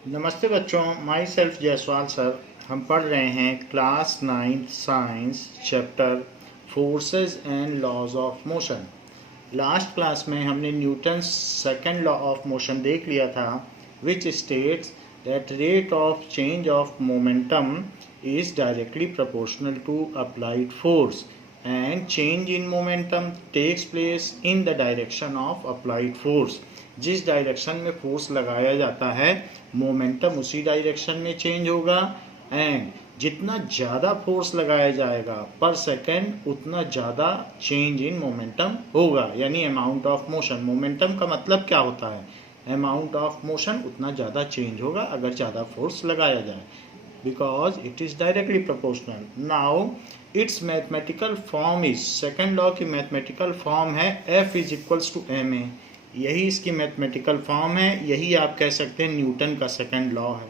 नमस्ते बच्चों, my self Jaiswal sir. हम पढ़ रहे हैं class 9 science chapter forces and laws of motion. Last class में हमने Newton second law of motion देख लिया था, which states that rate of change of momentum is directly proportional to applied force and change in momentum takes place in the direction of applied force। जिस direction में force लगाया जाता है momentum उसी direction में चेंज होगा, and जितना ज़्यादा फोर्स लगाया जाएगा पर सेकेंड उतना ज़्यादा चेंज इन मोमेंटम होगा, यानी अमाउंट ऑफ मोशन। मोमेंटम का मतलब क्या होता है? अमाउंट ऑफ मोशन उतना ज़्यादा चेंज होगा अगर ज़्यादा फोर्स लगाया जाए, because it is directly proportional. Now its mathematical form is, second law की mathematical form है F is equals to ma। यही इसकी mathematical form है, यही आप कह सकते हैं न्यूटन का second law है।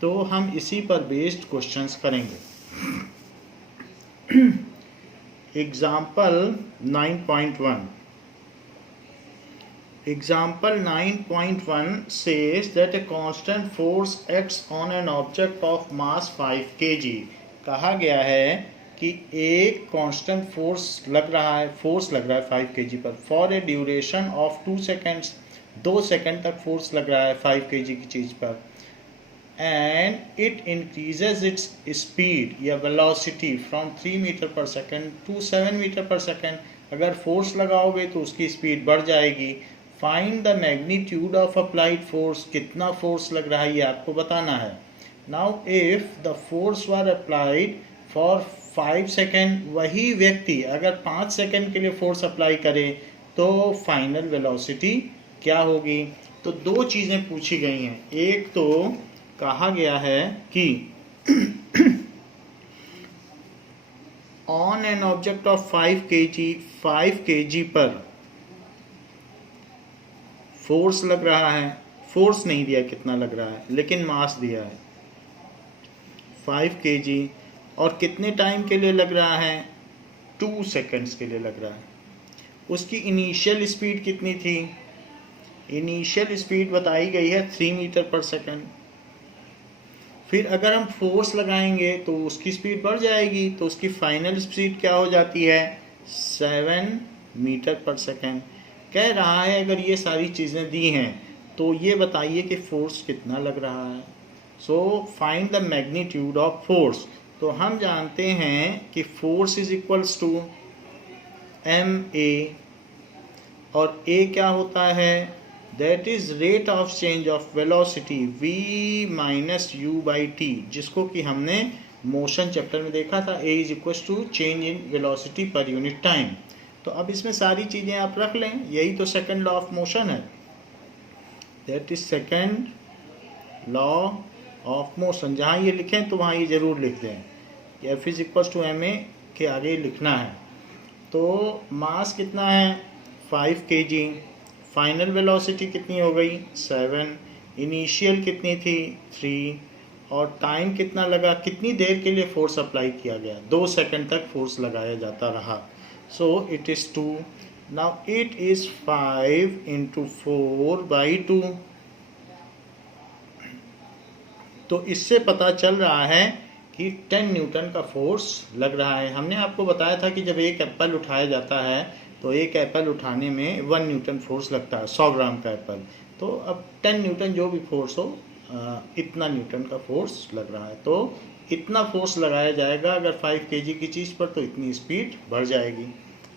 तो हम इसी पर बेस्ड क्वेश्चंस करेंगे। Example 9.1। Example 9.1 says that a constant force acts on an object of mass 5 kg। कहा गया है कि एक कांस्टेंट फोर्स लग रहा है 5 kg पर for a duration of 2 seconds. 2 second तक फोर्स लग रहा है 5 kg की चीज़ पर, and it increases its speed या velocity from 3 metre per second to 7 metre per second. अगर फोर्स लगाओगे तो उसकी स्पीड बढ़ जाएगी। Find the magnitude of applied force. कितना फोर्स लग रहा है ये आपको बताना है। Now if the force were applied for 5 second, वही व्यक्ति अगर 5 सेकेंड के लिए फोर्स अप्लाई करे तो फाइनल वेलोसिटी क्या होगी? तो दो चीज़ें पूछी गई हैं। एक तो कहा गया है कि on an object of 5 kg पर फोर्स लग रहा है। फोर्स नहीं दिया कितना लग रहा है, लेकिन मास दिया है 5 kg, और कितने टाइम के लिए लग रहा है? 2 सेकेंड्स के लिए लग रहा है। उसकी इनिशियल स्पीड कितनी थी? इनिशियल स्पीड बताई गई है 3 मीटर पर सेकेंड। फिर अगर हम फोर्स लगाएंगे तो उसकी स्पीड बढ़ जाएगी, तो उसकी फाइनल स्पीड क्या हो जाती है? 7 मीटर पर सेकेंड। कह रहा है अगर ये सारी चीज़ें दी हैं तो ये बताइए कि फोर्स कितना लग रहा है। So find the magnitude of force. तो हम जानते हैं कि force is equals to ma, और a क्या होता है? That is rate of change of velocity v minus U by T, जिसको कि हमने मोशन चैप्टर में देखा था। a is equals to change in velocity per unit time. तो अब इसमें सारी चीज़ें आप रख लें, यही तो सेकंड लॉ ऑफ मोशन है। That is second law of motion. जहाँ ये लिखें तो वहाँ ये ज़रूर लिख दें। F is equals to M A के आगे लिखना है। तो मास कितना है? 5 kg। फाइनल वेलोसिटी कितनी हो गई? 7। इनिशियल कितनी थी? 3। और टाइम कितना लगा? कितनी देर के लिए फोर्स अप्लाई किया गया? 2 सेकंड तक फोर्स लगाया जाता रहा। So it is 2. Now it is 5 into 4 by 2। तो इससे पता चल रहा है कि 10 न्यूटन का फोर्स लग रहा है। हमने आपको बताया था कि जब एक एप्पल उठाया जाता है तो एक एप्पल उठाने में 1 न्यूटन फोर्स लगता है, 100 ग्राम का एप्पल। तो अब 10 न्यूटन जो भी फोर्स हो, इतना न्यूटन का फोर्स लग रहा है। तो इतना फोर्स लगाया जाएगा अगर 5 kg की चीज़ पर, तो इतनी स्पीड बढ़ जाएगी।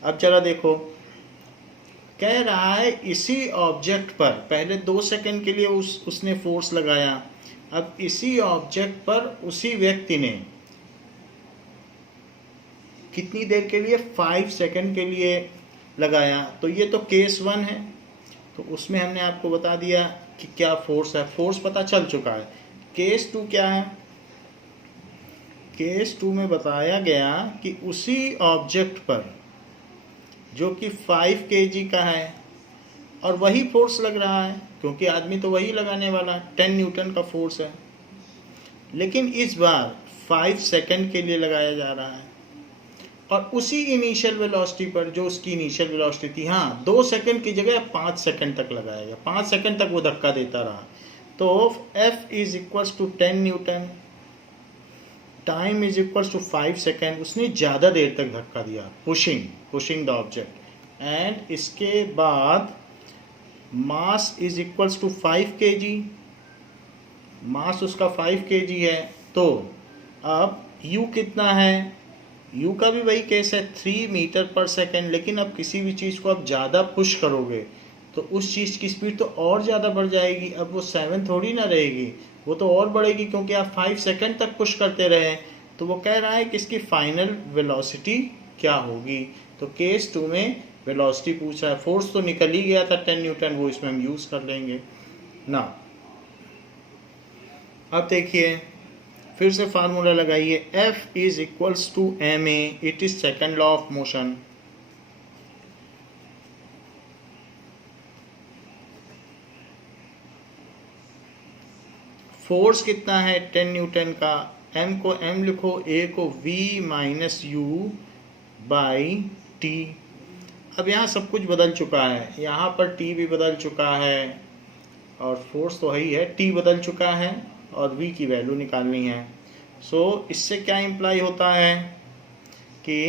अब चला देखो, कह रहा है इसी ऑब्जेक्ट पर पहले 2 सेकंड के लिए उसने फोर्स लगाया। अब इसी ऑब्जेक्ट पर उसी व्यक्ति ने कितनी देर के लिए? 5 सेकंड के लिए लगाया। तो ये तो केस 1 है, तो उसमें हमने आपको बता दिया कि क्या फोर्स है। फोर्स पता चल चुका है। केस 2 क्या है? केस 2 में बताया गया कि उसी ऑब्जेक्ट पर जो कि 5 kg का है और वही फोर्स लग रहा है, क्योंकि आदमी तो वही लगाने वाला, 10 न्यूटन का फोर्स है, लेकिन इस बार 5 सेकंड के लिए लगाया जा रहा है। और उसी इनिशियल वेलोसिटी पर, जो उसकी इनिशियल वेलोसिटी थी, हाँ 2 सेकंड की जगह 5 सेकंड तक लगाया गया। 5 सेकंड तक वो धक्का देता रहा। तो F is equals to 10 newton, time is equals to 5 second. उसने ज़्यादा देर तक धक्का दिया, पुशिंग द ऑब्जेक्ट। एंड इसके बाद mass is equals to 5 kg, mass उसका 5 kg है। तो अब u कितना है, u का भी वही केस है 3 मीटर पर सेकेंड। लेकिन अब किसी भी चीज़ को आप ज़्यादा पुश करोगे तो उस चीज़ की स्पीड तो और ज़्यादा बढ़ जाएगी। अब वो 7 थोड़ी ना रहेगी, वो तो और बढ़ेगी, क्योंकि आप 5 सेकेंड तक पुश करते रहे। तो वो कह रहा है कि इसकी फाइनल वेलोसिटी क्या होगी। तो केस 2 में वेलोसिटी पूछ रहा है। फोर्स तो निकल ही गया था 10 न्यूटन, वो इसमें हम यूज़ कर लेंगे ना। अब देखिए, फिर से फार्मूला लगाइए। F is equals to ma, it is second law of motion. Force कितना है 10 न्यूटन का, m को m लिखो, a को v minus U by T. अब यहाँ सब कुछ बदल चुका है, यहाँ पर t भी बदल चुका है और फोर्स तो ही है, t बदल चुका है और v की वैल्यू निकालनी है। सो इससे क्या इम्प्लाई होता है कि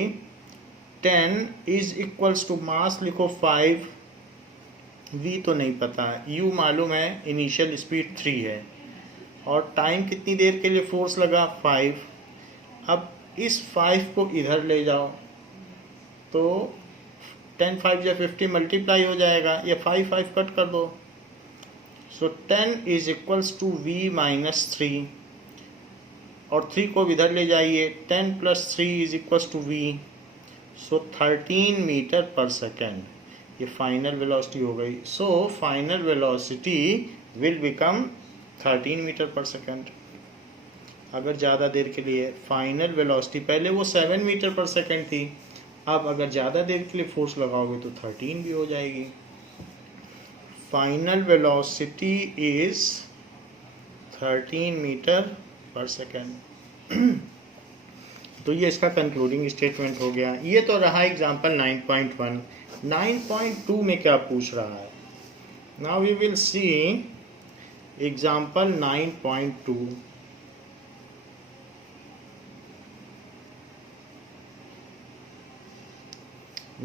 10 इज इक्वल्स टू मास लिखो 5, v तो नहीं पता है, u मालूम है, इनिशियल स्पीड 3 है और टाइम कितनी देर के लिए फोर्स लगा 5। अब इस 5 को इधर ले जाओ तो 10 5 या 50 मल्टीप्लाई हो जाएगा, या 5 5 कट कर दो। So 10 is equals to v minus 3 और 3 को इधर ले जाइए, 10 plus 3 is equals to v। So 13 metre per second ये फाइनल वेलोसिटी हो गई। So final velocity will become 13 metre per second. अगर ज़्यादा देर के लिए फाइनल वेलोसिटी, पहले वो 7 मीटर पर सेकेंड थी, अब अगर ज़्यादा देर के लिए फोर्स लगाओगे तो 13 भी हो जाएगी। Final velocity is 13 metre per second. तो ये इसका कंक्लूडिंग स्टेटमेंट हो गया। ये तो रहा एग्जाम्पल 9.1। 9.2 में क्या पूछ रहा है, now we will see example 9.2।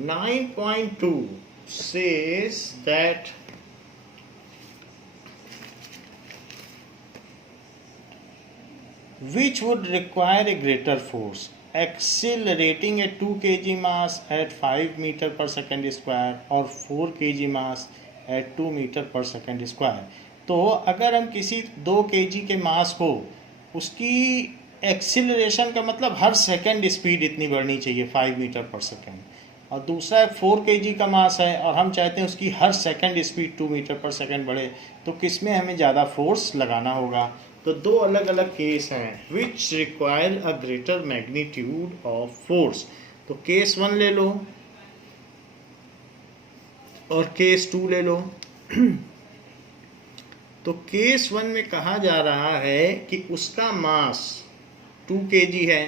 Nine point two says that which would require a greater force, accelerating a 2 kg mass at 5 meter per second square or 4 kg mass at 2 meter per second square। तो अगर हम किसी 2 kg के मास को, उसकी acceleration का मतलब हर second speed इतनी बढ़नी चाहिए 5 मीटर पर सेकंड, और दूसरा 4 kg का मास है और हम चाहते हैं उसकी हर second speed 2 metre per second बढ़े, तो किस में हमें ज़्यादा फोर्स लगाना होगा। तो दो अलग अलग केस हैं which require a greater magnitude of force. तो केस 1 ले लो और केस 2 ले लो। तो केस 1 में कहा जा रहा है कि उसका मास 2 kg है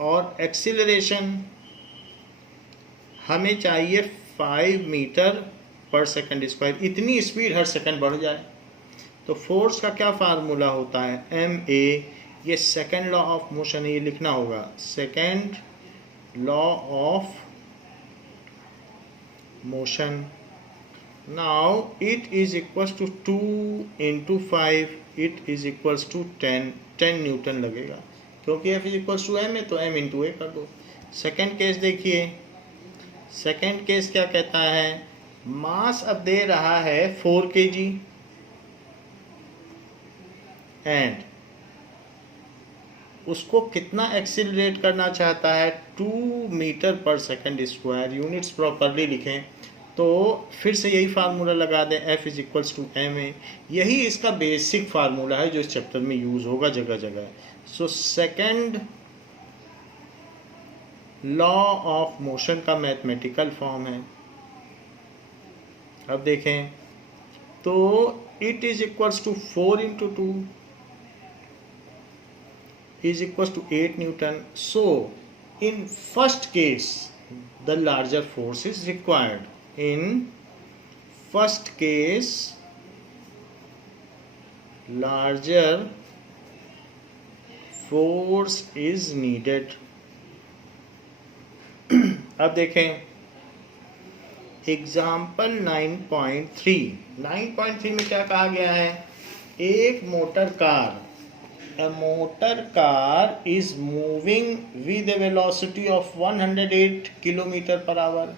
और एक्सिलरेशन हमें चाहिए 5 मीटर पर सेकंड स्क्वायर, इतनी स्पीड हर सेकंड बढ़ जाए। तो फोर्स का क्या फार्मूला होता है, ma, ये सेकंड लॉ ऑफ मोशन है, ये लिखना होगा, second law of motion. Now it is equals to 2 into 5, it is equals to 10 newton लगेगा, क्योंकि F is equals to m है तो m इंटू a कर दो। सेकंड केस देखिए, सेकंड केस क्या कहता है, मास अब दे रहा है 4 kg एंड उसको कितना एक्सिलरेट करना चाहता है 2 metre per second square. Units properly लिखें तो फिर से यही फार्मूला लगा दें, F is equals to ma। यही इसका बेसिक फार्मूला है जो इस चैप्टर में यूज होगा जगह जगह। So second law of motion का मैथमेटिकल फॉर्म है। अब देखें तो it is equals to 4 into 2 is equals to 8 Newton. So in first case the larger force is required. In first case larger force is needed. अब देखें example 9.3 में क्या कहा गया है, एक motor car, a motor car is moving with a velocity of 108 kilometre per hour,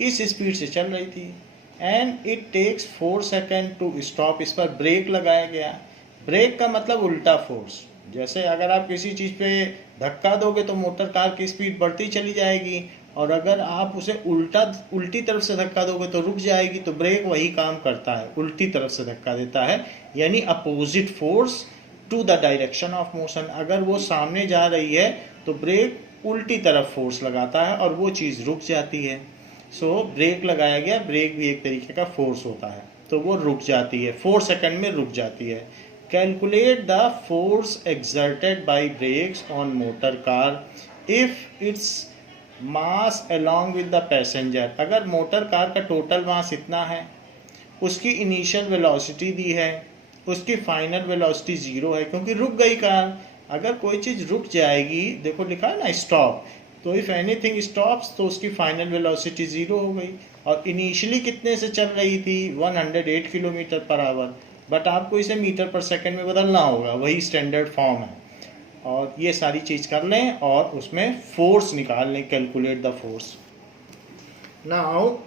इस speed से चल रही थी, and it takes 4 second to stop, इस पर ब्रेक लगाया गया। ब्रेक का मतलब उल्टा फोर्स, जैसे अगर आप किसी चीज़ पे धक्का दोगे तो मोटर कार की स्पीड बढ़ती चली जाएगी, और अगर आप उसे उल्टी तरफ से धक्का दोगे तो रुक जाएगी। तो ब्रेक वही काम करता है, उल्टी तरफ से धक्का देता है, यानी opposite force to the direction of motion. अगर वो सामने जा रही है तो ब्रेक उल्टी तरफ फोर्स लगाता है और वो चीज़ रुक जाती है। सो ब्रेक लगाया गया, ब्रेक भी एक तरीके का फोर्स होता है, तो वो रुक जाती है, 4 सेकेंड में रुक जाती है। Calculate the force exerted by breaks on motor car if its mass along with the passenger. अगर मोटर कार का टोटल मास इतना है, उसकी इनिशियल वेलोसिटी दी है, उसकी फाइनल वेलोसिटी 0 है क्योंकि रुक गई कार। अगर कोई चीज़ रुक जाएगी, देखो लिखा है ना स्टॉप, तो इफ़ एनीथिंग स्टॉप्स तो उसकी फाइनल वेलोसिटी 0 हो गई। और इनिशियली कितने से चल रही थी, 108 किलोमीटर पर आवर, बट आपको इसे मीटर पर सेकंड में बदलना होगा, वही स्टैंडर्ड फॉर्म है। और ये सारी चीज़ कर लें और उसमें फोर्स निकाल लें, calculate the force. Now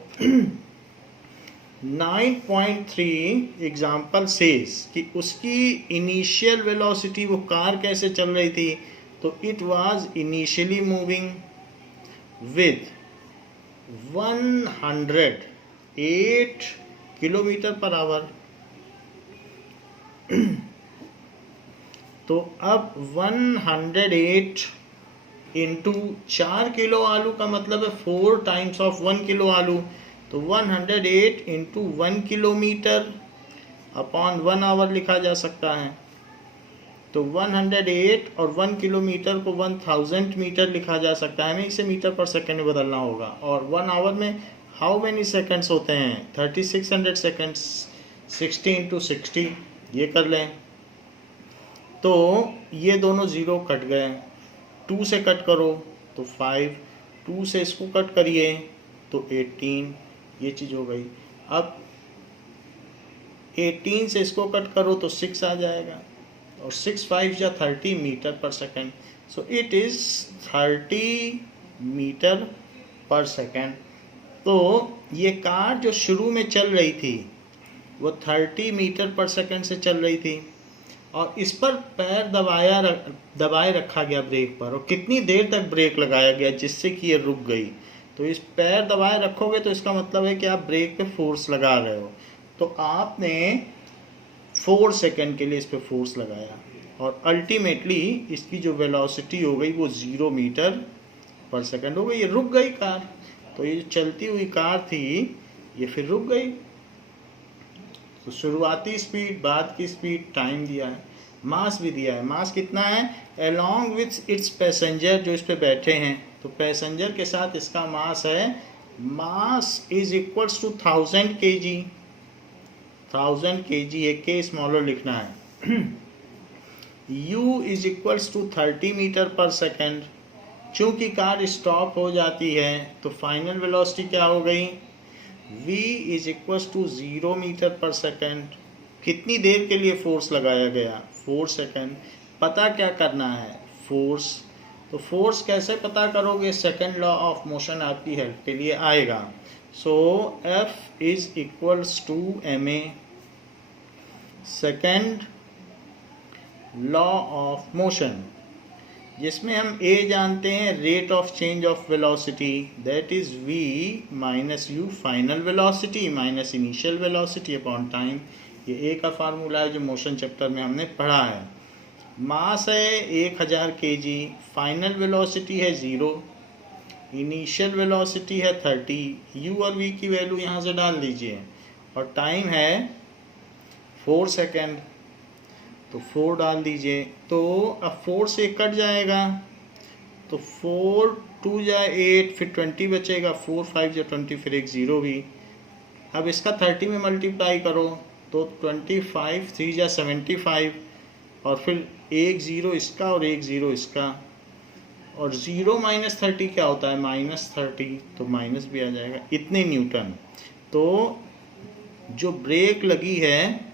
9.3 example says कि उसकी इनिशियल वेलोसिटी, वो कार कैसे चल रही थी, तो it was initially moving with 108 kilometre per our. तो अब 108 इंटू 4 किलो आलू का मतलब है 4 टाइम्स ऑफ 1 किलो आलू, तो 108 इंटू 1 किलोमीटर अपॉन 1 आवर लिखा जा सकता है। तो 108 और 1 किलोमीटर को 1000 मीटर लिखा जा सकता है, हमें इसे मीटर पर सेकंड में बदलना होगा। और 1 आवर में हाउ मेनी सेकंड्स होते हैं, 3600 सेकंड्स, 60 इंटू 60 ये कर लें। तो ये दोनों ज़ीरो कट गए, 2 से कट करो तो 5, 2 से इसको कट करिए तो 18, ये चीज़ हो गई। अब 18 से इसको कट करो तो 6 आ जाएगा, और 6 5 या 30 metre per second. So it is 30 metre per second. तो ये कार जो शुरू में चल रही थी वो 30 मीटर पर सेकेंड से चल रही थी, और इस पर पैर दबाए रखा गया ब्रेक पर, और कितनी देर तक ब्रेक लगाया गया जिससे कि ये रुक गई। तो इस पैर दबाए रखोगे तो इसका मतलब है कि आप ब्रेक पे फोर्स लगा रहे हो। तो आपने 4 सेकेंड के लिए इस पे फोर्स लगाया, और अल्टीमेटली इसकी जो वेलोसिटी हो गई वो 0 मीटर पर सेकेंड हो गई, ये रुक गई कार। तो ये जो चलती हुई कार थी ये फिर रुक गई। तो शुरुआती स्पीड, बाद की स्पीड, टाइम दिया है, मास भी दिया है। मास कितना है, अलोंग विथ इट्स पैसेंजर, जो इस पे बैठे हैं, तो पैसेंजर के साथ इसका मास है, mass is equals to 1000 kg। 1000 kg है, के स्मॉलर लिखना है। u is equals to 30 metre per second. चूंकि कार स्टॉप हो जाती है तो फाइनल वेलोसिटी क्या हो गई, v is equals to 0 metre per second. कितनी देर के लिए फोर्स लगाया गया, 4 सेकेंड। पता क्या करना है, फोर्स। तो फोर्स कैसे पता करोगे, सेकेंड लॉ ऑफ मोशन आपकी हेल्प के लिए आएगा। So F is equals to ma, second law of motion, जिसमें हम a जानते हैं, rate of change of velocity, that is v minus u final velocity minus initial velocity upon time. ये a का फार्मूला है जो मोशन चैप्टर में हमने पढ़ा है। मास है 1000 kg, फाइनल वेलोसिटी है 0, इनिशियल वेलोसिटी है 30, u और v की वैल्यू यहाँ से डाल दीजिए, और टाइम है 4 सेकेंड, तो 4 डाल दीजिए। तो अब 4 से कट जाएगा, तो 4 2 जाए 8, फिर 20 बचेगा, 4 5 या 20, फिर एक 0 भी। अब इसका 30 में मल्टीप्लाई करो तो 25 3 जा 75 और फिर एक ज़ीरो इसका और एक ज़ीरो इसका, और 0 माइनस 30 क्या होता है -30, तो माइनस भी आ जाएगा, इतने न्यूटन। तो जो ब्रेक लगी है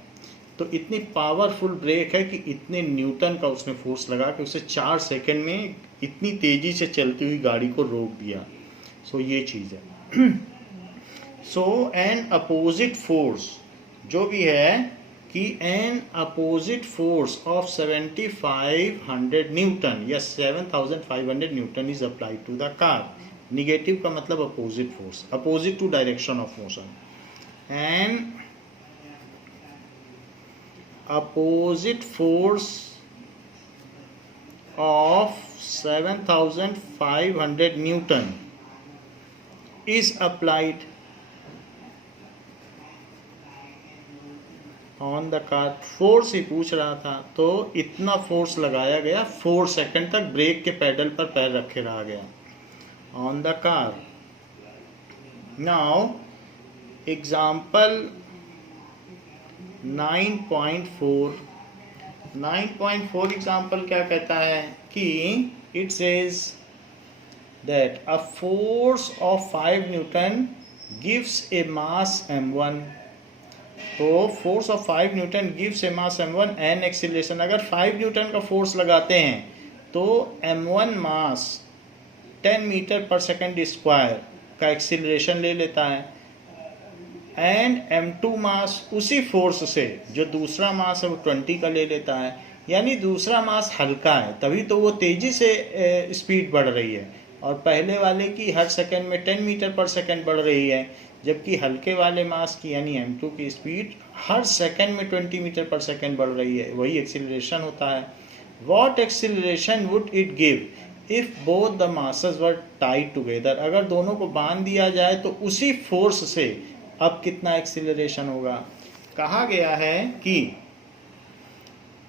तो इतनी पावरफुल ब्रेक है कि इतने न्यूटन का उसने फोर्स लगा कि उसे 4 सेकंड में इतनी तेज़ी से चलती हुई गाड़ी को रोक दिया। सो ये चीज़ है। सो एन अपोजिट फोर्स जो भी है कि an opposite force of 7500 newton या 7500 newton is applied to the car. Negative का मतलब opposite force, opposite to direction of motion. An opposite force of 7500 Newton is applied on the car। Force ही पूछ रहा था, तो इतना फोर्स लगाया गया, 4 सेकंड तक ब्रेक के पेडल पर पैर रखे रहा गया on the car. Now example 9.4 example क्या कहता है कि it says that a force of 5 Newton gives A mass m1। तो force of 5 Newton gives A mass m1 and acceleration. अगर 5 न्यूटन का फोर्स लगाते हैं तो m1 मास 10 मीटर पर सेकंड स्क्वायर का एक्सीलरेशन ले लेता है, एंड m2 मास उसी फोर्स से जो दूसरा मास है वो 20 का ले लेता है। यानी दूसरा मास हल्का है, तभी तो वो तेज़ी से स्पीड बढ़ रही है, और पहले वाले की हर सेकंड में 10 मीटर पर सेकंड बढ़ रही है, जबकि हल्के वाले मास की यानी m2 की स्पीड हर सेकंड में 20 मीटर पर सेकंड बढ़ रही है। वही एक्सीलरेशन होता है। What acceleration would it give if both the masses were tied together. अगर दोनों को बांध दिया जाए तो उसी फोर्स से अब कितना एक्सीलरेशन होगा। कहा गया है कि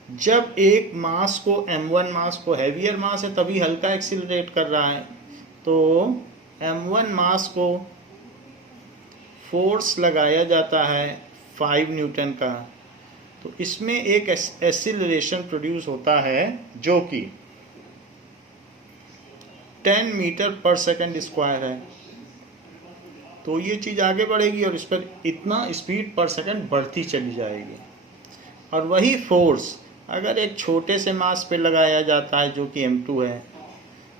जब एक मास को m1 मास को हैवियर मास है तभी हल्का एक्सीलरेट कर रहा है, तो m1 मास को फोर्स लगाया जाता है 5 न्यूटन का, तो इसमें एक एक्सीलरेशन प्रोड्यूस होता है जो कि 10 मीटर पर सेकंड स्क्वायर है। तो ये चीज़ आगे बढ़ेगी और इस पर इतना स्पीड पर सेकंड बढ़ती चली जाएगी। और वही फोर्स अगर एक छोटे से मास पे लगाया जाता है जो कि m2 है,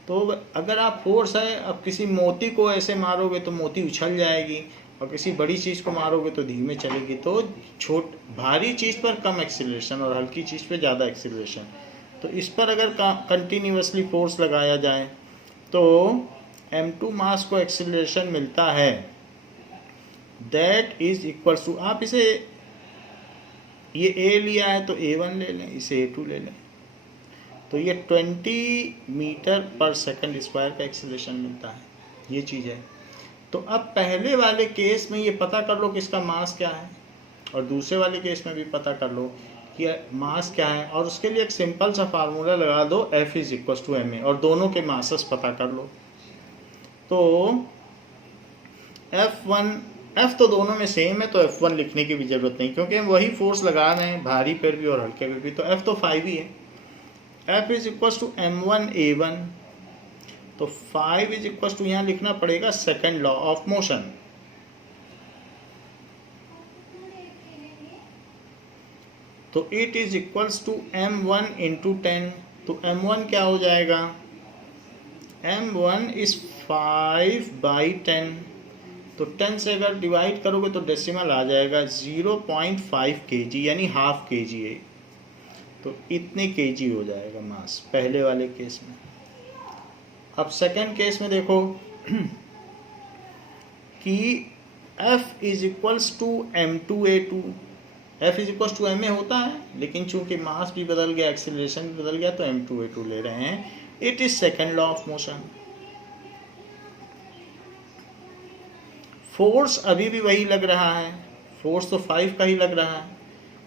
तो अगर आप फोर्स है, अब किसी मोती को ऐसे मारोगे तो मोती उछल जाएगी, और किसी बड़ी चीज़ को मारोगे तो धीमे चलेगी। तो भारी चीज़ पर कम एक्सीलरेशन और हल्की चीज़ पे ज़्यादा एक्सीलरेशन। तो इस पर अगर कंटिन्यूसली फोर्स लगाया जाए तो m2 मास को एक्सीलरेशन मिलता है, दैट इज इक्वल टू, आप इसे ये a लिया है तो a1 ले लें, इसे a2 ले लें, तो ये 20 मीटर पर सेकंड स्क्वायर का एक्सीलरेशन मिलता है। ये चीज़ है। तो अब पहले वाले केस में ये पता कर लो कि इसका मास क्या है, और दूसरे वाले केस में भी पता कर लो कि मास क्या है, और उसके लिए एक सिंपल सा फार्मूला लगा दो, F is equal to ma, और दोनों के मासेस पता कर लो। तो F तो दोनों में सेम है, तो F1 लिखने की भी ज़रूरत नहीं, क्योंकि हम वही फोर्स लगा रहे हैं भारी पर भी और हल्के पर भी, तो F तो 5 ही है। F is equal to m1 a1, तो 5 इज इक्वल टू यहाँ लिखना पड़ेगा सेकेंड लॉ ऑफ मोशन। तो it is equals to m1 into 10, तो m1 क्या हो जाएगा, m1 इज 5/10, तो 10 से अगर डिवाइड करोगे तो डेसिमल आ जाएगा 0.5 kg, यानी हाफ kg है, तो इतने kg हो जाएगा मास पहले वाले केस में। अब सेकेंड केस में देखो कि F is equals to m2a2, F is equals to ma होता है, लेकिन चूंकि मास भी बदल गया, एक्सीलरेशन भी बदल गया, तो m2a2 ले रहे हैं। It is second law of motion. Force अभी भी वही लग रहा है, फोर्स तो 5 का ही लग रहा है,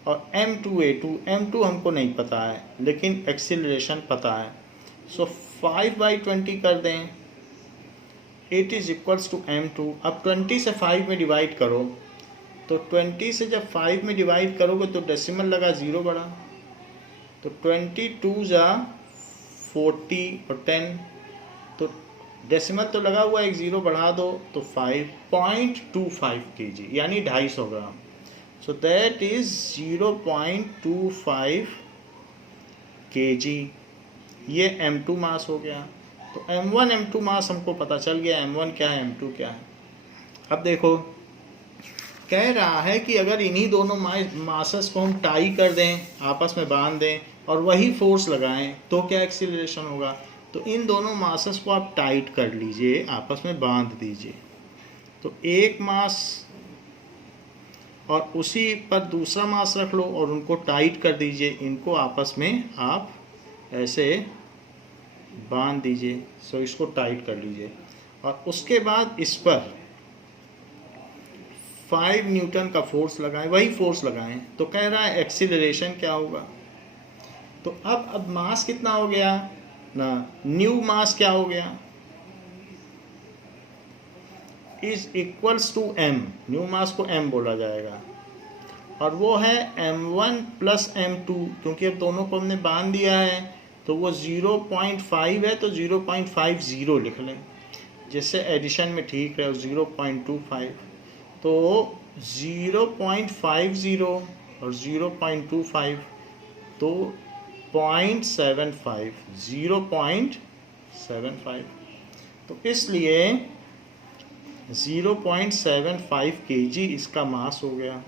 और m2 हमको नहीं पता है, लेकिन एक्सीलरेशन पता है। सो 5/20 कर दें, it is equals to m2। अब 20 से 5 में डिवाइड करो तो 20 से जब 5 में डिवाइड करोगे तो डेसिमल लगा 0 बढ़ा, तो 22 जा 40 और 10, तो डेसिमल तो लगा हुआ, एक 0 बढ़ा दो तो 5.25 kg यानी 250 gram. So that is 0.25 kg। ये M2 मास हो गया। तो M1 M2 मास हमको पता चल गया, M1 क्या है M2 क्या है। अब देखो कह रहा है कि अगर इन्हीं दोनों मासेस को हम टाई कर दें, आपस में बांध दें और वही फोर्स लगाएं तो क्या एक्सीलरेशन होगा। तो इन दोनों मासेस को आप टाइट कर लीजिए, आपस में बांध दीजिए। तो एक मास और उसी पर दूसरा मास रख लो और उनको टाइट कर दीजिए, इनको आपस में आप ऐसे बांध दीजिए। सो इसको टाइट कर लीजिए और उसके बाद इस पर 5 न्यूटन का फोर्स लगाएं, वही फोर्स लगाएं। तो कह रहा है एक्सीलरेशन क्या होगा। तो अब मास कितना हो गया ना, न्यू मास क्या हो गया, is equals to m। New mass को m बोला जाएगा और वो है m1 प्लस m2, क्योंकि अब दोनों को हमने बांध दिया है तो वो 0.5 है तो 0.50 लिख लें, जिससे एडिशन में ठीक है 0.25। तो 0.50 और 0.25 तो 0.75, 0.75। तो इसलिए 0.75 kg इसका मास हो गया,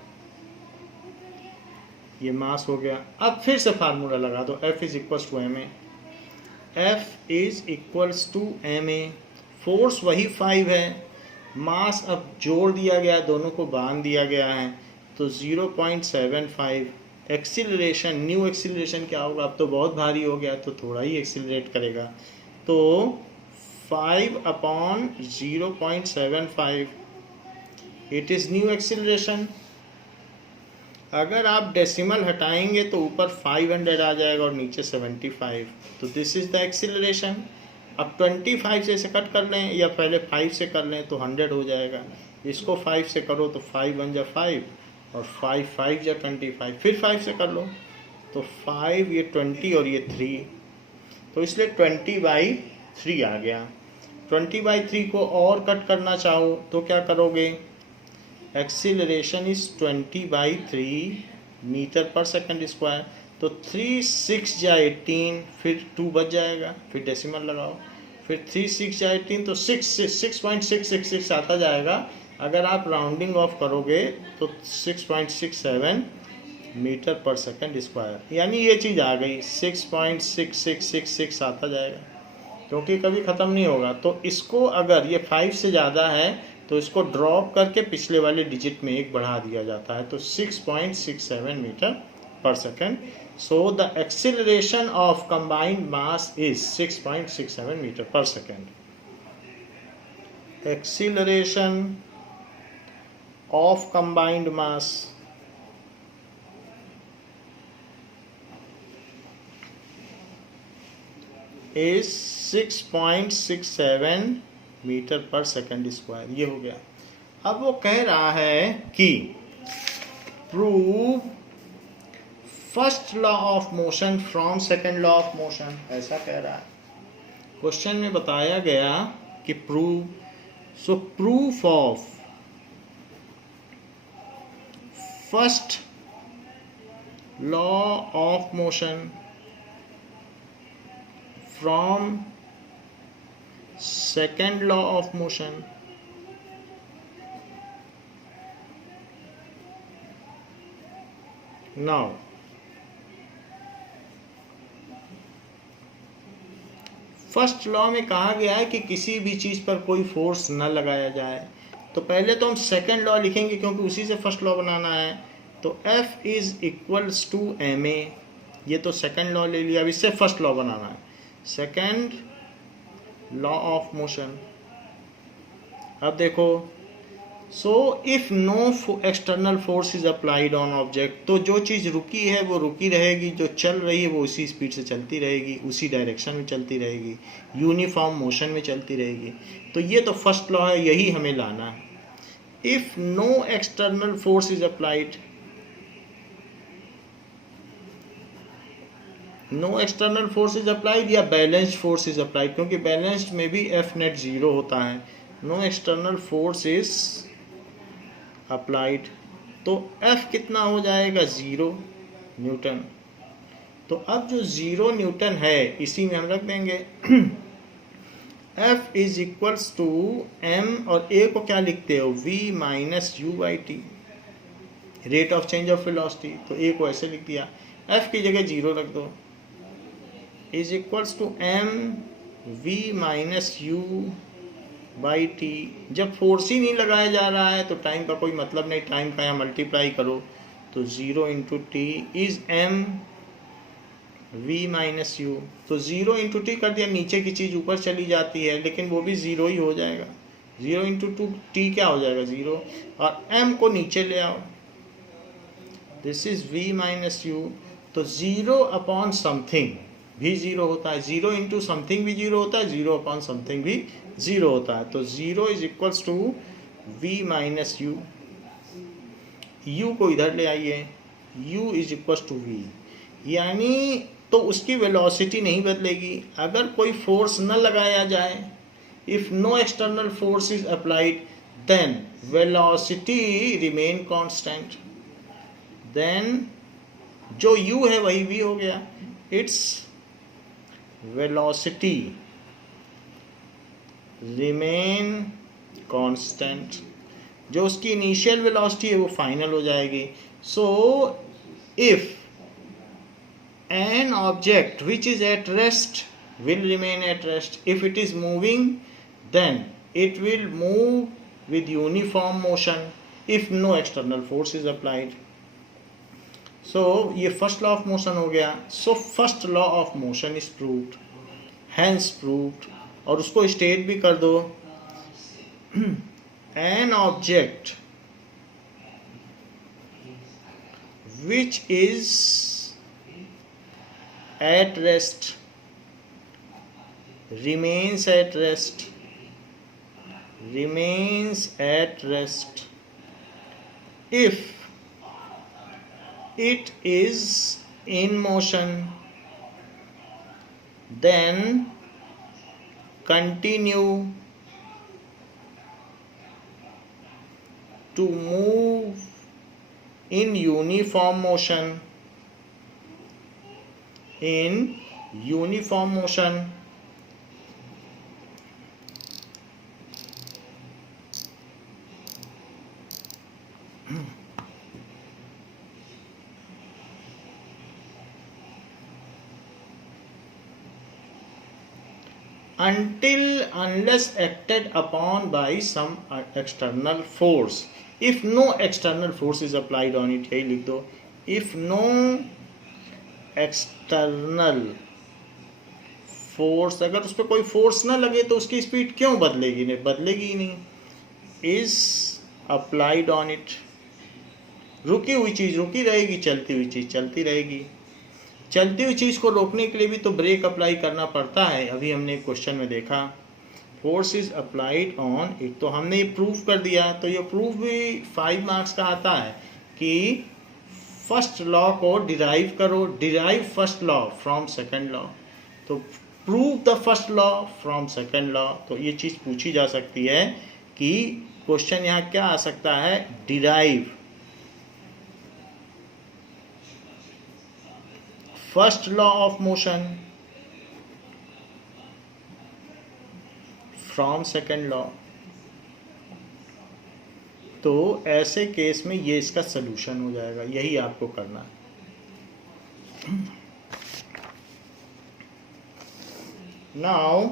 ये मास हो गया। अब फिर से फार्मूला लगा दो, F is equals to M A. F is equals to M A. Force वही 5 है, मास अब जोड़ दिया गया, दोनों को बांध दिया गया है तो 0.75। एक्सीलरेशन, न्यू एक्सीलरेशन क्या होगा, अब तो बहुत भारी हो गया तो थोड़ा ही एक्सीलरेट करेगा। तो 5/0.75 इट इज़ न्यू एक्सीलरेशन। अगर आप डेसिमल हटाएंगे तो ऊपर 500 आ जाएगा और नीचे 75। तो दिस इज़ द एक्सीलरेशन। अब 25 से इसे कट कर लें या पहले 5 से कर लें तो 100 हो जाएगा। इसको 5 से करो तो 5 1 जा 5 और 5 5 जा 25, फिर 5 से कर लो तो 5 ये 20 और ये 3, तो इसलिए 20/3 आ गया। 20/3 को और कट करना चाहो तो क्या करोगे, acceleration is 20/3 metre per second square. तो 3 6 जा 18, फिर 2 बच जाएगा, फिर डेसिमल लगाओ, फिर 3 6 जा 18 तो 6.666 आता जाएगा। अगर आप राउंडिंग ऑफ करोगे तो 6.67 मीटर पर सेकंड स्क्वायर, यानी ये चीज़ आ गई 6.6666 आता जाएगा, क्योंकि कभी ख़त्म नहीं होगा। तो इसको अगर ये 5 से ज़्यादा है तो इसको ड्रॉप करके पिछले वाले डिजिट में 1 बढ़ा दिया जाता है, तो 6.67 metre per second. So the acceleration of combined mass is 6.67 metre per second. Acceleration of combined mass is 6.67 metre per second square. ये हो गया। अब वो कह रहा है कि prove first law of motion from second law of motion, ऐसा कह रहा है। क्वेश्चन में बताया गया कि prove, so proof of first law of motion from second law of motion। now first law में कहा गया है कि किसी भी चीज़ पर कोई फोर्स न लगाया जाए। तो पहले तो हम सेकंड लॉ लिखेंगे क्योंकि उसी से फर्स्ट लॉ बनाना है। तो F is equals to M A, ये तो सेकंड लॉ ले लिया, अब इससे फर्स्ट लॉ बनाना है, सेकेंड लॉ ऑफ मोशन। अब देखो, so if no external force is applied on object, तो जो चीज़ रुकी है वो रुकी रहेगी, जो चल रही है वो उसी स्पीड से चलती रहेगी, उसी डायरेक्शन में चलती रहेगी, यूनिफॉर्म मोशन में चलती रहेगी। तो ये तो फर्स्ट लॉ है, यही हमें लाना है। If no external force is applied, no external force is applied या बैलेंस्ड फोर्स इज अप्लाइड, क्योंकि बैलेंस्ड में भी एफ नेट जीरो होता है। No external force is applied, तो एफ कितना हो जाएगा, 0 न्यूटन। तो अब जो 0 न्यूटन है इसी में हम रख देंगे F is equals to M, और ए को क्या लिखते हो, v minus U by T, rate of change of velocity. तो ए को ऐसे लिख दिया, F की जगह 0 रख दो, is equals to M v minus U by T. जब फोर्स ही नहीं लगाया जा रहा है तो टाइम का कोई मतलब नहीं, टाइम का यहाँ मल्टीप्लाई करो, तो 0 into T is M v minus U. तो 0 इंटू टी कर दिया, नीचे की चीज़ ऊपर चली जाती है लेकिन वो भी 0 ही हो जाएगा। 0 इंटू टू टी क्या हो जाएगा, 0, और m को नीचे ले आओ, this is v minus U. तो 0 अपॉन समथिंग भी 0 होता है, 0 इंटू समथिंग भी 0 होता है, 0 अपॉन समथिंग भी 0 होता है। तो 0 is equals to v minus u, u को इधर ले आइए, u is equals to v, यानी तो उसकी वेलोसिटी नहीं बदलेगी अगर कोई फोर्स न लगाया जाए। If no external force is applied then velocity remain constant, then जो u है वही v हो गया, इट्स वेलोसिटी रिमेन कांस्टेंट, जो उसकी इनिशियल वेलोसिटी है वो फाइनल हो जाएगी। So if an object which is at rest will remain at rest, if it is moving then it will move with uniform motion if no external force is applied. So ये first law of motion हो गया। So first law of motion is proved, hence proved, और उसको state भी कर दो, an object which is at rest remains at rest if it is in motion, then continue to move in uniform motion, unless acted upon by some external force. If no external force is applied on it, यही लिख दो, if no external force, अगर उस पर कोई force ना लगे तो उसकी स्पीड क्यों बदलेगी, नहीं बदलेगी ही नहीं। इज अप्लाइड ऑन इट, रुकी हुई चीज़ रुकी रहेगी, चलती हुई चीज़ चलती रहेगी। चलती हुई चीज़ को रोकने के लिए भी तो ब्रेक अप्लाई करना पड़ता है, अभी हमने एक क्वेश्चन में देखा। Force is applied on it, तो हमने ये प्रूफ कर दिया। तो ये प्रूफ भी 5 मार्क्स का आता है कि फर्स्ट लॉ को डिराइव करो, derive first law from second law, तो prove the first law from second law. तो ये चीज़ पूछी जा सकती है कि क्वेश्चन यहाँ क्या आ सकता है, derive first law of motion from second law. तो ऐसे केस में ये इसका सलूशन हो जाएगा, यही आपको करना है। नाउ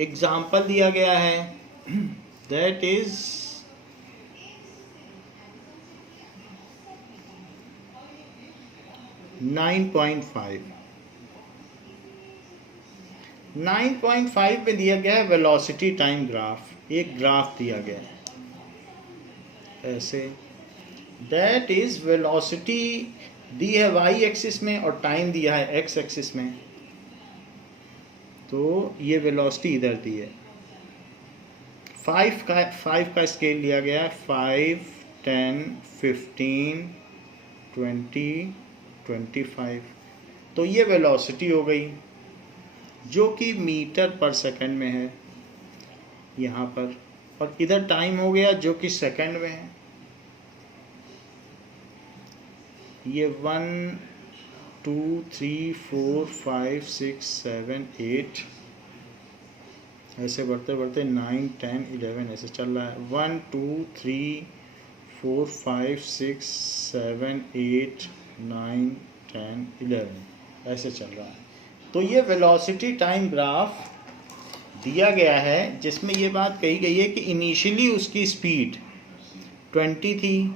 एग्जाम्पल दिया गया है, दैट इज 9.5 9.5 में दिया गया है वेलोसिटी टाइम ग्राफ। एक ग्राफ दिया गया है ऐसे, दैट इज वेलोसिटी दी है वाई एक्सिस में और टाइम दिया है एक्स एक्सिस में। तो ये वेलोसिटी इधर दी है, फाइव का स्केल लिया गया है, 5, 10, 15, 20, 25। तो ये वेलोसिटी हो गई जो कि मीटर पर सेकंड में है यहाँ पर, और इधर टाइम हो गया जो कि सेकंड में है। ये 1, 2, 3, 4, 5, 6, 7, 8 ऐसे बढ़ते बढ़ते 9, 10, 11 ऐसे चल रहा है। 1, 2, 3, 4, 5, 6, 7, 8, 9, 10, 11 ऐसे चल रहा है। तो ये वेलोसिटी टाइम ग्राफ दिया गया है जिसमें ये बात कही गई है कि इनिशियली उसकी स्पीड 20 थी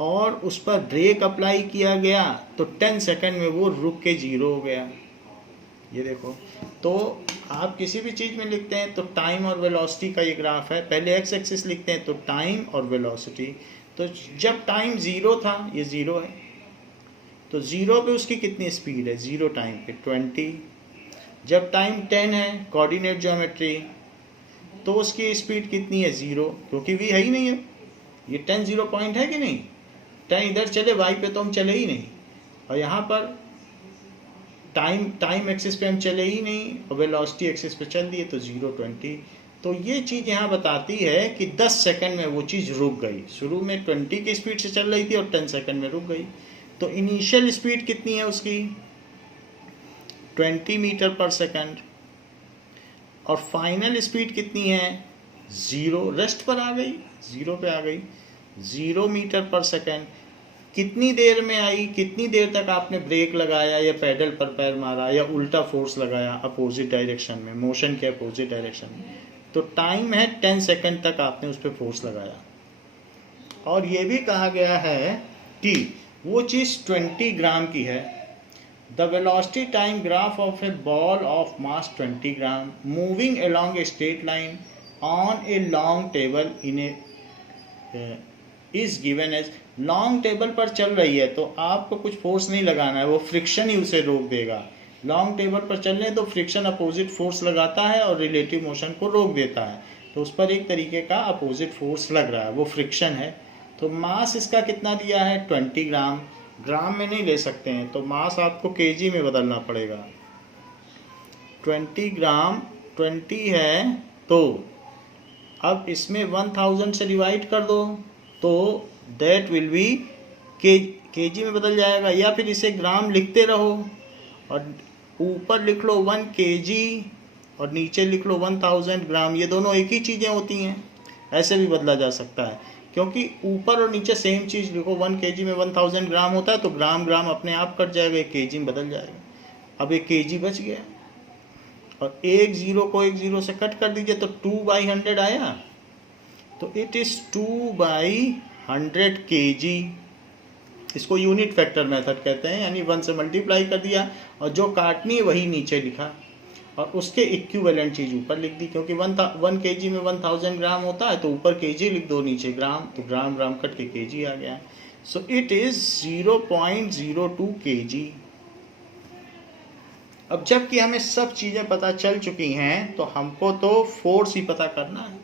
और उस पर ब्रेक अप्लाई किया गया तो 10 सेकंड में वो रुक के 0 हो गया। ये देखो, तो आप किसी भी चीज़ में लिखते हैं तो टाइम और वेलोसिटी का ये ग्राफ है। पहले एक्स एक्सिस लिखते हैं तो टाइम और वेलोसिटी। तो जब टाइम 0 था, ये 0 है, तो 0 पे उसकी कितनी स्पीड है, 0 टाइम पे 20। जब टाइम 10 है, कोऑर्डिनेट ज्योमेट्री, तो उसकी स्पीड कितनी है, 0, क्योंकि v है ही नहीं है। ये 10 0 पॉइंट है कि नहीं, 10 इधर चले, y पे तो हम चले ही नहीं, और यहाँ पर टाइम एक्सिस पे हम चले ही नहीं और वेलोसिटी एक्सिस पे चल दिए तो 0, 20। तो ये चीज़ यहाँ बताती है कि 10 सेकंड में वो चीज़ रुक गई। शुरू में 20 की स्पीड से चल रही थी और 10 सेकंड में रुक गई। तो इनिशियल स्पीड कितनी है उसकी, 20 मीटर पर सेकंड, और फाइनल स्पीड कितनी है, 0, रेस्ट पर आ गई, 0 पे आ गई, 0 मीटर पर सेकंड। कितनी देर में आई, कितनी देर तक आपने ब्रेक लगाया या पैडल पर पैर मारा या उल्टा फोर्स लगाया अपोजिट डायरेक्शन में, मोशन के अपोजिट डायरेक्शन में, तो टाइम है 10 सेकंड तक आपने उस पर फोर्स लगाया। और ये भी कहा गया है कि वो चीज़ 20 ग्राम की है। The velocity time graph of a ball of mass 20 gram moving along a straight line on a long table in a is given as. Long table पर चल रही है तो आपको कुछ फोर्स नहीं लगाना है, वो फ्रिक्शन ही उसे रोक देगा। लॉन्ग टेबल पर चल रहे हैं तो फ्रिक्शन अपोजिट फोर्स लगाता है और रिलेटिव मोशन को रोक देता है, तो उस पर एक तरीके का अपोजिट फोर्स लग रहा है, वो फ्रिक्शन है। तो मास इसका कितना दिया है, 20 ग्राम। ग्राम में नहीं ले सकते हैं तो मास आपको केजी में बदलना पड़ेगा। 20 ग्राम 20 है, तो अब इसमें 1000 से डिवाइड कर दो तो दैट विल बी केजी में बदल जाएगा, या फिर इसे ग्राम लिखते रहो और ऊपर लिख लो 1 केजी और नीचे लिख लो 1000 ग्राम। ये दोनों एक ही चीज़ें होती हैं, ऐसे भी बदला जा सकता है, क्योंकि ऊपर और नीचे सेम चीज़ लिखो। 1 केजी में 1000 ग्राम होता है तो ग्राम ग्राम अपने आप कट जाएगा, एक केजी में बदल जाएगा। अब एक केजी बच गया और एक जीरो को एक जीरो से कट कर दीजिए तो 2/100 आया, तो इट इज़ 2/100 kg। इसको यूनिट फैक्टर मेथड कहते हैं, यानी 1 से मल्टीप्लाई कर दिया और जो काटनी है वही नीचे लिखा और उसके इक्विवेलेंट चीज़ ऊपर लिख दी, क्योंकि 1 kg में 1000 ग्राम होता है तो ऊपर kg लिख दो, नीचे ग्राम, तो ग्राम ग्राम कट के kg आ गया। सो इट इज़ 0.02 kg। अब जबकि हमें सब चीज़ें पता चल चुकी हैं तो हमको तो फोर्स ही पता करना है।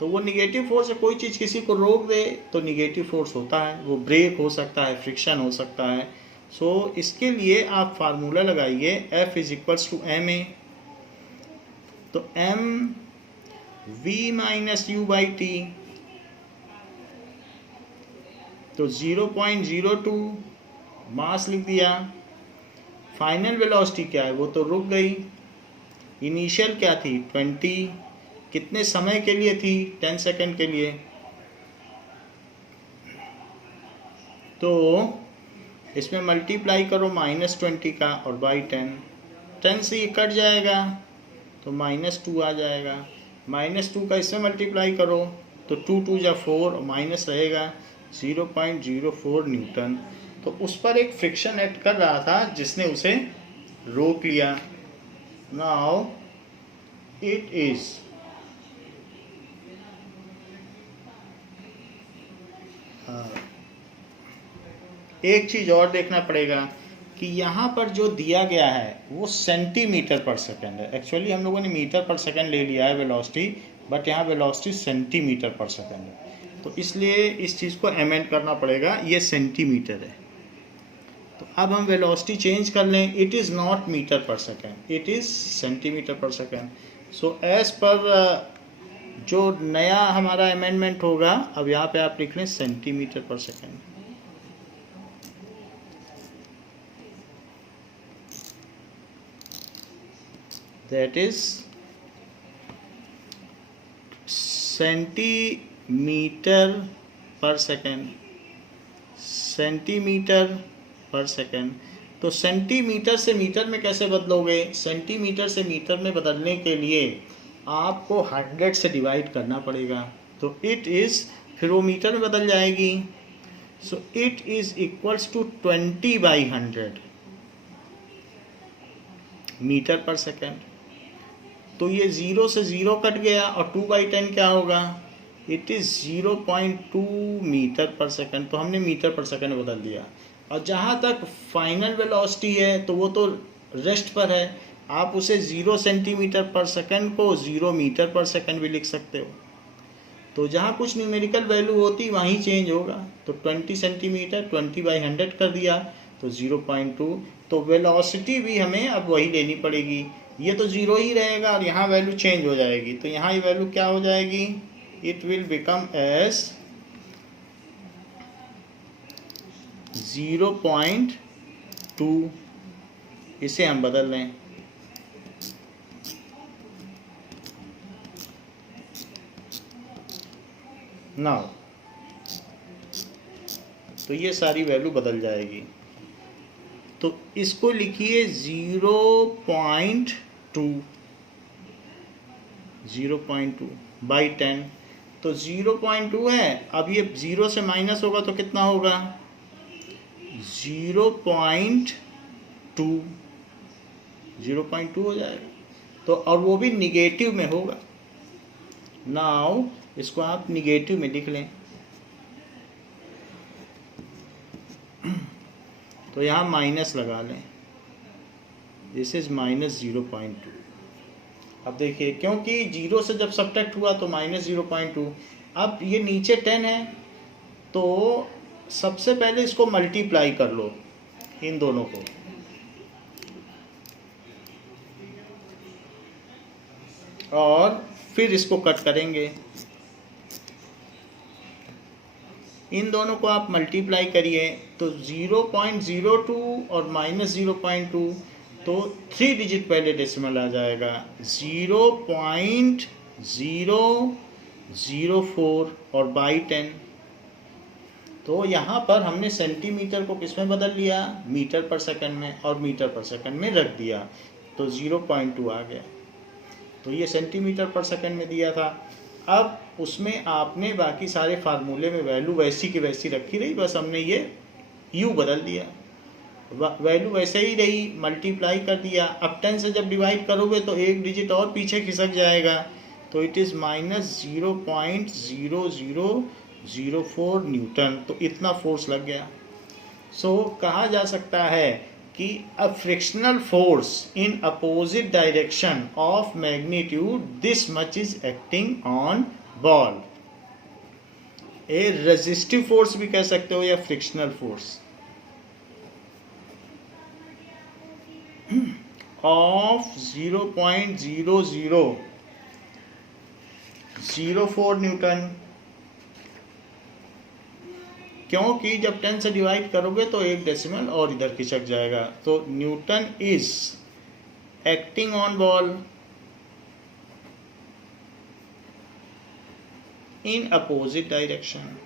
तो वो निगेटिव फोर्स है, कोई चीज़ किसी को रोक दे तो निगेटिव फोर्स होता है, वो ब्रेक हो सकता है, फ्रिक्शन हो सकता है। सो इसके लिए आप फार्मूला लगाइए F = ma। तो m v - u/t, तो 0.02 मास लिख दिया। फाइनल वेलोसिटी क्या है, वो तो रुक गई। इनिशियल क्या थी, 20, कितने समय के लिए थी, 10 सेकंड के लिए। तो इसमें मल्टीप्लाई करो -20 का और बाई 10 से ये कट जाएगा तो -2 आ जाएगा। -2 का इसमें मल्टीप्लाई करो तो 2 2 जा 4 और माइनस रहेगा 0.04 न्यूटन। तो उस पर एक फ्रिक्शन एक्ट कर रहा था जिसने उसे रोक लिया। नाउ इट इज एक चीज़ और देखना पड़ेगा कि यहाँ पर जो दिया गया है वो सेंटीमीटर पर सेकंड है। एक्चुअली हम लोगों ने मीटर पर सेकंड ले लिया है वेलोसिटी, बट यहाँ वेलोसिटी सेंटीमीटर पर सेकेंड है, तो इसलिए इस चीज़ को अमेंड करना पड़ेगा, ये सेंटीमीटर है। तो अब हम वेलोसिटी चेंज कर लें, it is not metre per second, it is centimetre पर सेकेंड। सो एज पर जो नया हमारा अमेंडमेंट होगा, अब यहाँ पे आप लिख लें सेंटीमीटर पर सेकेंड। दैट इज सेंटीमीटर पर सेकेंड, सेंटीमीटर पर सेकेंड। तो सेंटीमीटर से मीटर में कैसे बदलोगे? सेंटीमीटर से मीटर में बदलने के लिए आपको 100 से डिवाइड करना पड़ेगा, तो इट इज़, फिर वो मीटर में बदल जाएगी। So it is equals to 20/100 meter per second. तो ये 0 से 0 कट गया, और 2/10 क्या होगा? It is 0.2 metre per second. तो हमने मीटर पर सेकेंड बदल दिया। और जहाँ तक फाइनल वेलोसिटी है तो वो तो रेस्ट पर है, आप उसे 0 सेंटीमीटर पर सेकेंड को 0 मीटर पर सेकेंड भी लिख सकते हो। तो जहाँ कुछ न्यूमेरिकल वैल्यू होती वहीं चेंज होगा। तो 20 सेंटीमीटर 20/100 कर दिया तो 0.2। तो वेलोसिटी भी हमें अब वही लेनी पड़ेगी, ये तो 0 ही रहेगा और यहाँ वैल्यू चेंज हो जाएगी। तो यहाँ ये वैल्यू क्या हो जाएगी? It will become as 0.2। इसे हम बदल लें, नाउ तो ये सारी वैल्यू बदल जाएगी। तो इसको लिखिए 0.2/10। तो 0.2 है, अब ये 0 से माइनस होगा तो कितना होगा? 0.2 हो जाएगा। तो और वो भी निगेटिव में होगा। नाउ इसको आप निगेटिव में लिख लें, तो यहाँ माइनस लगा लें, दिस इज -0.2। अब देखिए, क्योंकि 0 से जब सब्ट्रैक्ट हुआ तो -0.2। अब ये नीचे 10 है, तो सबसे पहले इसको मल्टीप्लाई कर लो, इन दोनों को, और फिर इसको कट करेंगे। इन दोनों को आप मल्टीप्लाई करिए तो 0.02 और -0.2, तो 3 डिजिट पहले डेसिमल आ जाएगा, 0.004 और बाई 10। तो यहाँ पर हमने सेंटीमीटर को किस में बदल लिया? मीटर पर सेकंड में, और मीटर पर सेकंड में रख दिया, तो 0.2 आ गया। तो ये सेंटीमीटर पर सेकंड में दिया था। अब उसमें आपने बाकी सारे फार्मूले में वैल्यू वैसी की वैसी रखी रही, बस हमने ये यू बदल दिया, वैल्यू वैसे ही रही, मल्टीप्लाई कर दिया। अब 10 से जब डिवाइड करोगे तो एक डिजिट और पीछे खिसक जाएगा, तो इट इज़ -0.0004 न्यूटन। तो इतना फोर्स लग गया। सो कहा जा सकता है कि a frictional force in opposite direction of magnitude this much is acting on ball। a resistive force भी कह सकते हो या frictional force of 0.0004 न्यूटन। क्योंकि जब 10 से डिवाइड करोगे तो एक डेसिमल और इधर खिसक जाएगा। तो newton is acting on ball in opposite direction.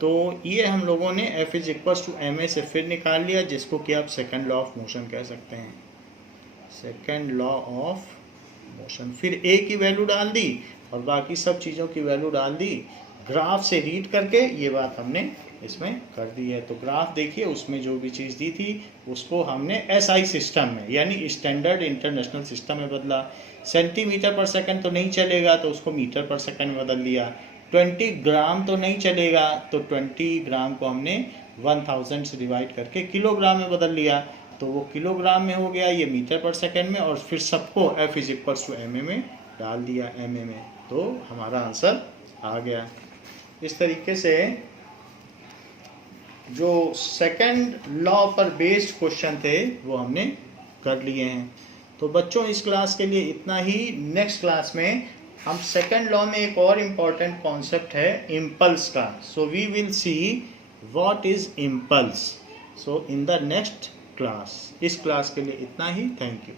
तो ये हम लोगों ने F is equals to ma से फिर निकाल लिया, जिसको कि आप सेकेंड लॉ ऑफ मोशन कह सकते हैं, सेकेंड लॉ ऑफ मोशन। फिर a की वैल्यू डाल दी और बाकी सब चीज़ों की वैल्यू डाल दी। ग्राफ से रीड करके ये बात हमने इसमें कर दी है। तो ग्राफ देखिए, उसमें जो भी चीज़ दी थी उसको हमने SI सिस्टम में, यानी स्टैंडर्ड इंटरनेशनल सिस्टम में बदला। सेंटीमीटर पर सेकंड तो नहीं चलेगा, तो उसको मीटर पर सेकंड में बदल दिया। 20 ग्राम तो नहीं चलेगा, तो 20 ग्राम को हमने 1000 से डिवाइड करके किलोग्राम में बदल लिया। तो वो किलोग्राम में हो गया, ये मीटर पर सेकंड में, और फिर सबको F is equals to m में डाल दिया, एम में, तो हमारा आंसर आ गया। इस तरीके से जो सेकंड लॉ पर बेस्ड क्वेश्चन थे वो हमने कर लिए हैं। तो बच्चों इस क्लास के लिए इतना ही। नेक्स्ट क्लास में हम सेकंड लॉ में एक और इम्पॉर्टेंट कॉन्सेप्ट है इम्पल्स का। So we will see what is impulse so in the next class. इस क्लास के लिए इतना ही। Thank you.